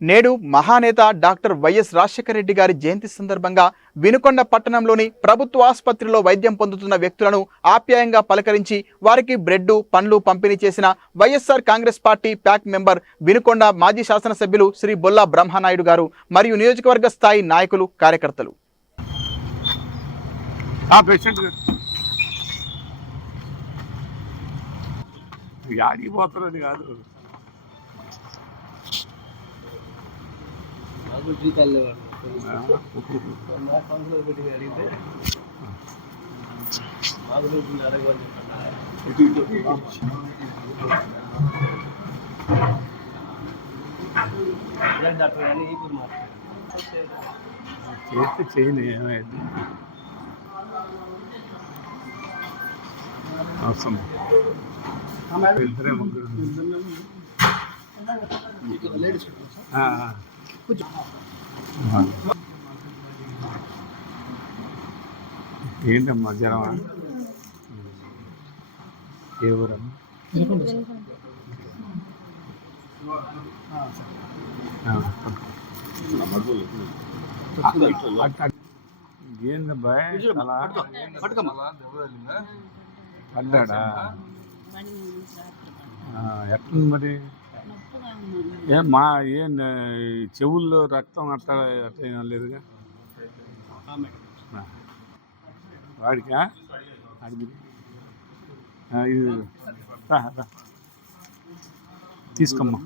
నేడు మహానేత doctor YS Rajasekhara Reddy గారి జయంతి సందర్భంగా వినుకొండ పట్టణంలోని ప్రభుత్వ ఆసుపత్రిలో వైద్యం పొందుతున్న వ్యక్తులను ఆప్యాయంగా పలకరించి వారికి బ్రెడ్ పండ్లు పంపిణీ చేసిన YSR Congress party pack member Vinukonda మాజీ శాసనసభ్యులు శ్రీ బొల్లా బ్రహ్మనాయుడు గారు మరియు నియోజకవర్గ స్థాయి నాయకులు కార్యకర్తలు. యాడికి పోతున్నది కాదు. చేస్తే చేయను ఏమైంది? అవసరం ఇద్దరే ముగ్గురు. ఆ. ఏంటమ్మా జ్వరమా ఏ ఊరమ్మా ఆ, అట్- అట్- ఏందబ్బా? అలా పడ్డాడా? ఎట్లుంది మరి? ఏం మా ఏం చెవుల్లో రక్తం అట్లా అట్లా ఏం లేదుగా? వాడికా? ఇది తీసుకోమ్మా.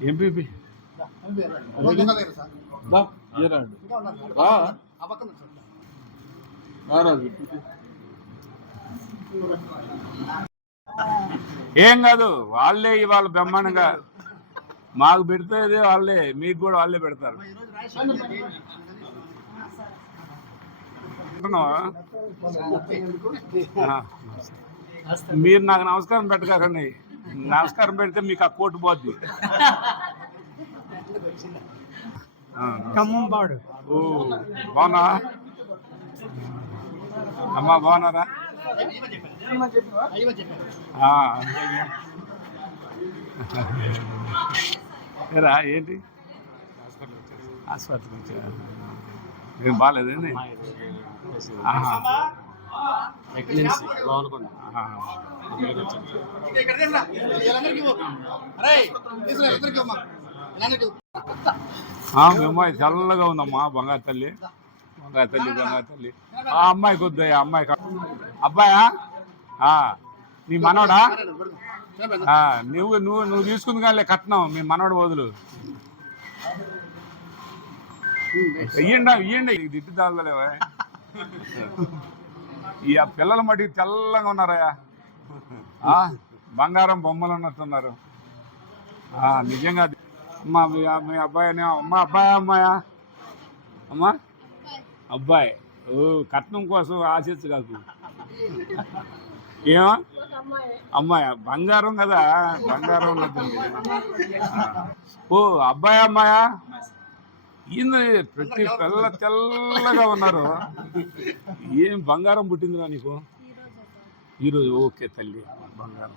ఏం బీపీ ఏం కాదు వాళ్ళే ఇవాళ బ్రహ్మాండంగా మాకు పెడితే వాళ్ళే మీకు కూడా వాళ్ళే పెడతారు. మీరు నాకు నమస్కారం పెట్టకండి. నమస్కారం పెడితే మీకు ఆ కోటు పోద్ది. ఖమ్మం బాగున్నా అమ్మా బాగున్నారా? ఏరా ఏంటి? హాస్పిటల్కి వచ్చా ఏం బాగాలేదండి అమ్మాయి చల్లగా ఉందమ్మా బంగారు తల్లి. బంగారు తల్లి తల్లి. ఆ అమ్మాయికి వద్దు ఆ అమ్మాయి అబ్బాయా? ఆ, నీ మనవడా ఆ, నువ్వు నువ్వు నువ్వు తీసుకుంది కానీ కట్నం. మీ మనవడు బదులు ఇయ్యండి ఇయ్యండి ఇది ఇటు తాగలేవా ఈ ఆ పిల్లల మటుకు తెల్లగా ఉన్నారయ్యా. ఆ, బంగారం బొమ్మలు ఉన్నట్టున్నారు. ఆ, నిజంగా. అమ్మా మీ మీ అబ్బాయి అమ్మా అబ్బాయి అమ్మాయా? అమ్మా? అబ్బాయి ఓ కట్నం కోసం ఆశించు కాదు ఏమా? అమ్మాయి? బంగారం కదా బంగారం ఓ అబ్బాయి అమ్మాయా? ఈయన ప్రతి పిల్ల తెల్లగా ఉన్నారు. ఏం బంగారం పుట్టిందిరా నీకు? ఈరోజు ఓకే తల్లి బంగారం.